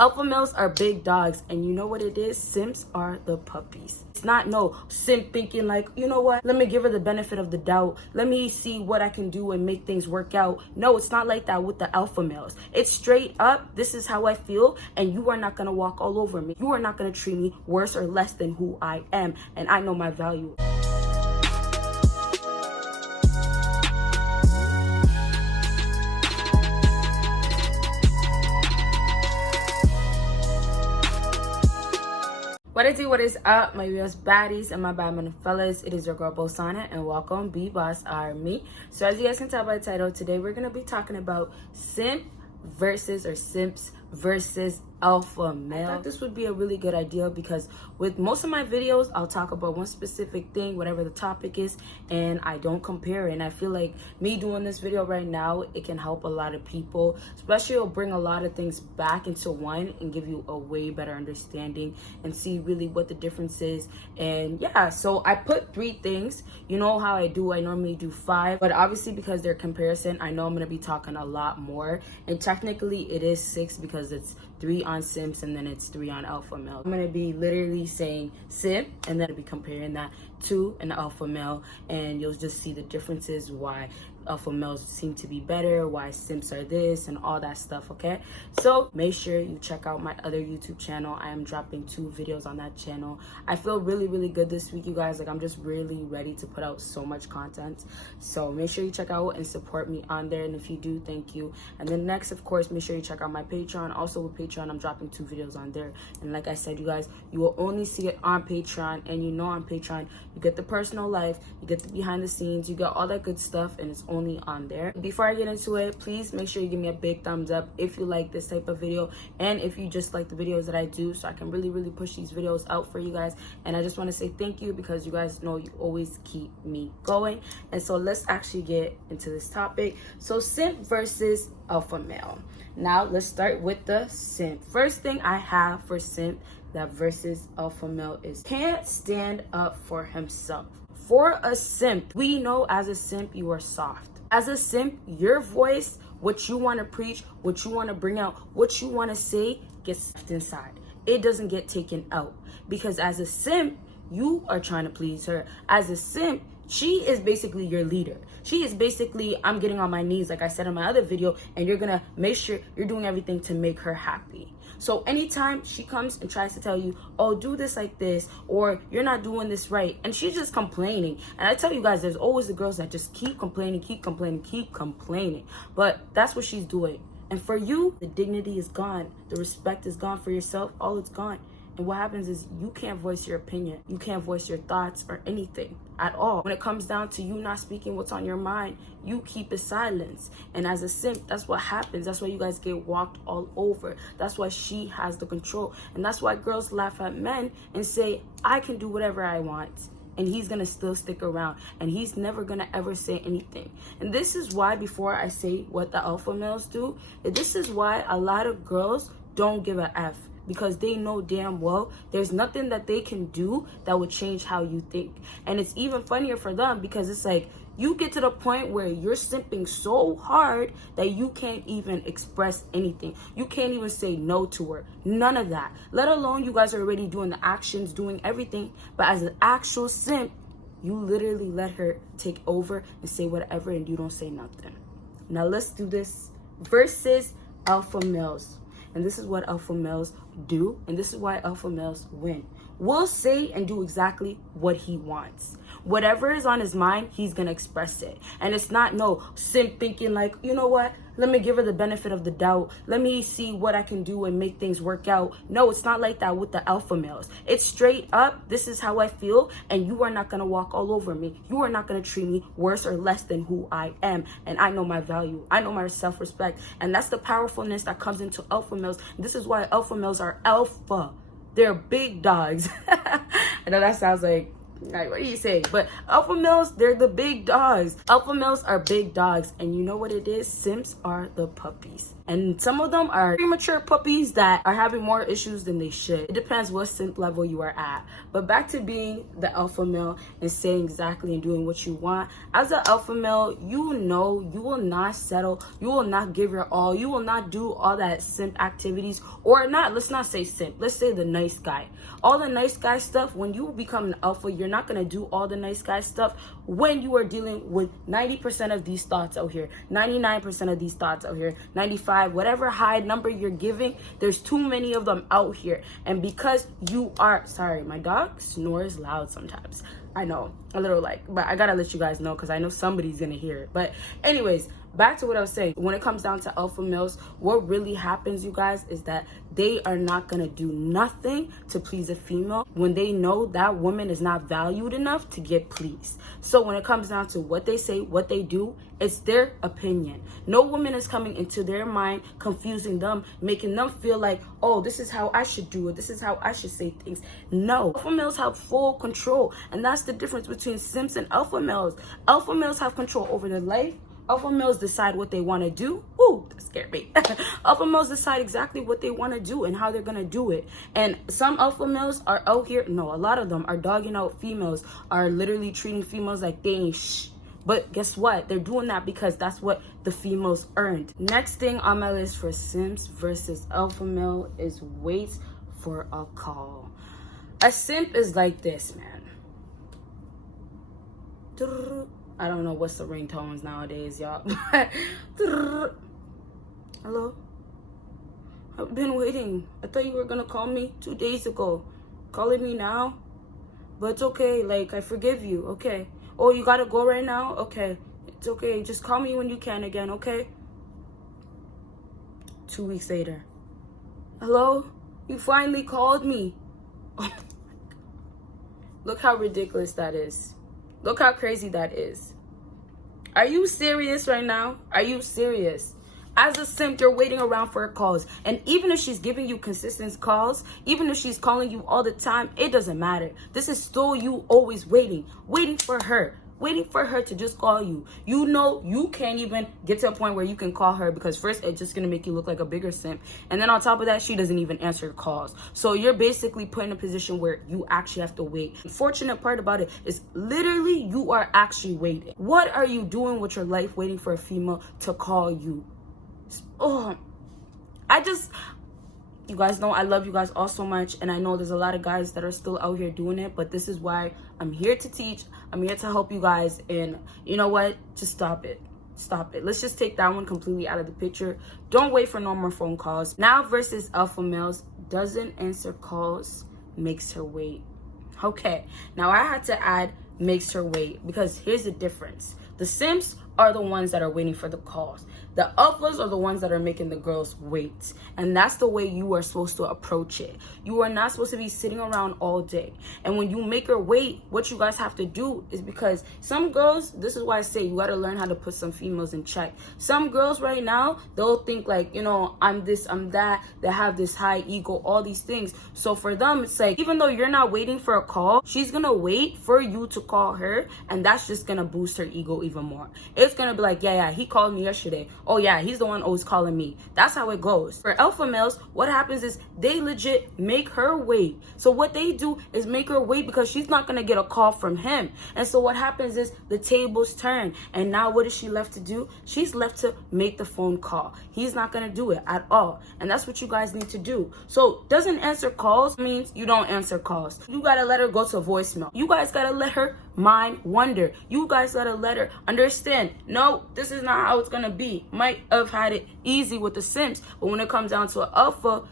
Alpha males are big dogs, and you know what it is? Simps are the puppies. It's not no simp thinking like, you know what? Let me give her the benefit of the doubt. Let me see what I can do and make things work out. No, it's not like that with the alpha males. It's straight up, this is how I feel, and you are not gonna walk all over me. You are not gonna treat me worse or less than who I am, and I know my value. What I do, what is up, my US baddies and my bad fellas? It is your girl Bosana, and welcome BBossArmy. So as you guys can tell by the title, today we're gonna be talking about simps versus alpha male. I thought this would be a really good idea because with most of my videos, I'll talk about one specific thing, whatever the topic is, and I don't compare it. And I feel like me doing this video right now, it can help a lot of people, especially it'll bring a lot of things back into one and give you a way better understanding and see really what the difference is. And yeah, so I put 3 things. You know how I do, I normally do 5, but obviously because they're comparison, I know I'm gonna be talking a lot more, and technically it is 6 because it's 3 on simps and then it's 3 on alpha male. I'm gonna be literally saying simp and then I'll be comparing that to an alpha male, and you'll just see the differences, why alpha males seem to be better, why simps are this, and all that stuff. Okay, so make sure you check out my other YouTube channel. I am dropping 2 videos on that channel. I feel really good this week, you guys. Like, I'm just really ready to put out so much content, so make sure you check out and support me on there, and if you do, thank you. And then next, of course, make sure you check out my Patreon. Also with Patreon, I'm dropping 2 videos on there, and like I said, you guys, you will only see it on Patreon. And you know, on Patreon you get the personal life, you get the behind the scenes, you get all that good stuff, and it's only on there. Before I get into it, please make sure you give me a big thumbs up if you like this type of video, and if you just like the videos that I do, so I can really push these videos out for you guys. And I just want to say thank you, because you guys know you always keep me going. And so let's actually get into this topic. So simp versus alpha male. Now let's start with the simp. First thing I have for simp that versus alpha male is can't stand up for himself. For a simp, we know as a simp you are soft. As a simp, your voice, what you want to preach, what you want to bring out, what you want to say gets left inside. It doesn't get taken out, because as a simp, you are trying to please her. As a simp, she is basically your leader. She is basically, I'm getting on my knees, like I said in my other video, and you're gonna make sure you're doing everything to make her happy. So anytime she comes and tries to tell you, oh, do this like this, or you're not doing this right, and she's just complaining. And I tell you guys, there's always the girls that just keep complaining. But that's what she's doing. And for you, the dignity is gone. The respect is gone for yourself. All it's gone. And what happens is you can't voice your opinion. You can't voice your thoughts or anything at all. When it comes down to you not speaking what's on your mind, you keep it silence. And as a simp, that's what happens. That's why you guys get walked all over. That's why she has the control. And that's why girls laugh at men and say, I can do whatever I want, and he's gonna still stick around, and he's never gonna ever say anything. And this is why, before I say what the alpha males do, this is why a lot of girls don't give a F, because they know damn well there's nothing that they can do that would change how you think. And it's even funnier for them, because it's like you get to the point where you're simping so hard that you can't even express anything. You can't even say no to her. None of that. Let alone you guys are already doing the actions, doing everything. But as an actual simp, you literally let her take over and say whatever, and you don't say nothing. Now let's do this versus alpha males. And this is what alpha males do, and this is why alpha males win. Will say and do exactly what he wants. Whatever is on his mind, he's gonna express it. And it's not no simp thinking like, you know what, let me give her the benefit of the doubt, let me see what I can do and make things work out. No, it's not like that with the alpha males. It's straight up, this is how I feel, and you are not gonna walk all over me. You are not gonna treat me worse or less than who I am, and I know my value. I know my self-respect, and that's the powerfulness that comes into alpha males. This is why alpha males are alpha. They're big dogs. I know that sounds like what do you say? But alpha males, they're the big dogs. Alpha males are big dogs, and you know what it is? Simps are the puppies. And some of them are premature puppies that are having more issues than they should. It depends what simp level you are at. But back to being the alpha male and saying exactly and doing what you want. As an alpha male, you know you will not settle. You will not give your all. You will not do all that simp activities, or not. Let's not say simp. Let's say the nice guy. All the nice guy stuff. When you become an alpha, you're not gonna do all the nice guy stuff when you are dealing with 90% of these thoughts out here, 99% of these thoughts out here, 95, whatever high number you're giving. There's too many of them out here, and because you are, sorry, my dog snores loud sometimes. I know, a little like, but I gotta let you guys know because I know somebody's gonna hear it. But anyways, back to what I was saying. When it comes down to alpha males, what really happens, you guys, is that they are not gonna do nothing to please a female when they know that woman is not valued enough to get pleased. So when it comes down to what they say, what they do, it's their opinion. No woman is coming into their mind, confusing them, making them feel like, oh, this is how I should do it. This is how I should say things. No, alpha males have full control. And that's the difference between simps and alpha males. Alpha males have control over their life. Alpha males decide what they want to do. Ooh, that scared me. Alpha males decide exactly what they want to do and how they're going to do it. And some alpha males are out here, no, a lot of them are dogging out females, are literally treating females like they ain't shh. But guess what? They're doing that because that's what the females earned. Next thing on my list for simps versus alpha male is wait for a call. A simp is like this, man. I don't know what's the ringtones nowadays, y'all. Hello? I've been waiting. I thought you were gonna call me 2 days ago. Calling me now? But it's okay, like, I forgive you, okay? Oh, you gotta go right now? Okay, it's okay. Just call me when you can again, okay? 2 weeks later. Hello? You finally called me. Oh my God. Look how ridiculous that is. Look how crazy that is. Are you serious right now? Are you serious? As a simp, you're waiting around for her calls. And even if she's giving you consistent calls, even if she's calling you all the time, it doesn't matter. This is still you always waiting for her. Waiting for her to just call you. You know you can't even get to a point where you can call her because first it's just gonna make you look like a bigger simp. And then on top of that, she doesn't even answer your calls. So you're basically put in a position where you actually have to wait. The fortunate part about it is literally you are actually waiting. What are you doing with your life waiting for a female to call you? Oh, you guys know I love you guys all so much, and I know there's a lot of guys that are still out here doing it, but this is why I'm here to teach. I'm here to help you guys, and you know what? Just stop it. Stop it. Let's just take that one completely out of the picture. Don't wait for no more phone calls. Now versus alpha males, doesn't answer calls, makes her wait. Okay, now I had to add makes her wait because here's the difference. The simps are the ones that are waiting for the calls. The alphas are the ones that are making the girls wait. And that's the way you are supposed to approach it. You are not supposed to be sitting around all day. And when you make her wait, what you guys have to do is, because some girls, this is why I say you got to learn how to put some females in check. Some girls right now, they'll think like, you know, I'm this, I'm that. They have this high ego, all these things. So for them, it's like, even though you're not waiting for a call, she's going to wait for you to call her. And that's just going to boost her ego even more. It's going to be like, yeah, he called me yesterday. Oh yeah, he's the one always calling me. That's how it goes. For alpha males, what happens is they legit make her wait. So what they do is make her wait because she's not gonna get a call from him. And so what happens is the tables turn. And now what is she left to do? She's left to make the phone call. He's not gonna do it at all. And that's what you guys need to do. So doesn't answer calls means you don't answer calls. You gotta let her go to voicemail. You guys gotta let her mind wander. You guys gotta let her understand, no, this is not how it's gonna be. Might have had it easy with the simps, but when it comes down to an alpha,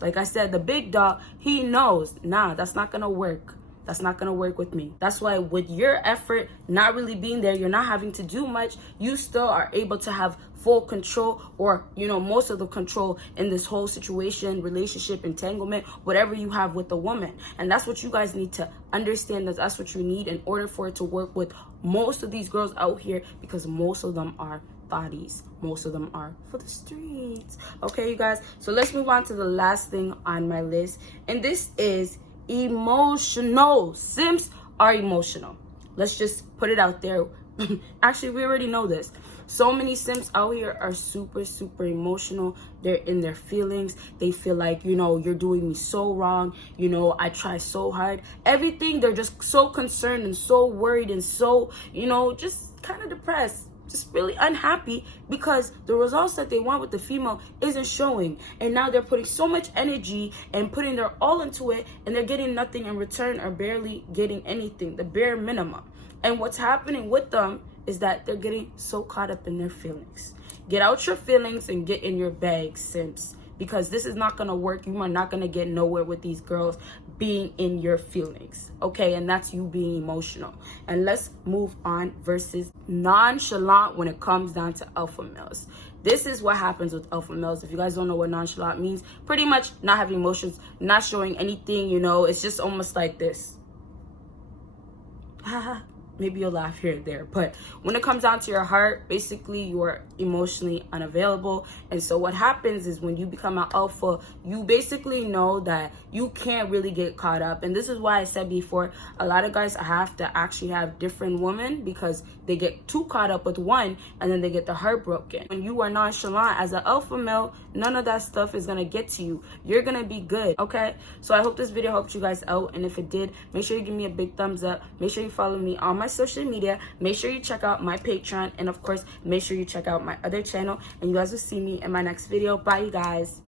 like I said, the big dog, he knows, nah, that's not gonna work. That's not gonna work with me. That's why with your effort not really being there, you're not having to do much, you still are able to have full control, or you know, most of the control in this whole situation, relationship, entanglement, whatever you have with the woman. And that's what you guys need to understand, that that's what you need in order for it to work with most of these girls out here, because most of them are bodies. Most of them are for the streets. Okay, you guys, so let's move on to the last thing on my list, and this is emotional. Simps are emotional. Let's just put it out there. Actually, we already know this. So many simps out here are super emotional. They're in their feelings. They feel like, you know, you're doing me so wrong, you know, I try so hard, everything. They're just so concerned and so worried and so, you know, just kind of depressed, just really unhappy because the results that they want with the female isn't showing. And now they're putting so much energy and putting their all into it, and they're getting nothing in return, or barely getting anything, the bare minimum. And what's happening with them is that they're getting so caught up in their feelings. Get out your feelings and get in your bag, simps, because this is not gonna work. You are not gonna get nowhere with these girls being in your feelings, okay? And that's you being emotional. And let's move on versus nonchalant when it comes down to alpha males. This is what happens with alpha males. If you guys don't know what nonchalant means, pretty much not having emotions, not showing anything, you know, it's just almost like this. Maybe you'll laugh here and there, but when it comes down to your heart, basically you are emotionally unavailable. And so what happens is when you become an alpha, you basically know that you can't really get caught up. And this is why I said before, a lot of guys have to actually have different women because they get too caught up with one and then they get the heart broken. When you are nonchalant as an alpha male, none of that stuff is gonna get to you. You're gonna be good, okay? So I hope this video helped you guys out, and if it did, make sure you give me a big thumbs up. Make sure you follow me on my social media. Make sure you check out my Patreon, and of course, make sure you check out my other channel, and you guys will see me in my next video. Bye, you guys.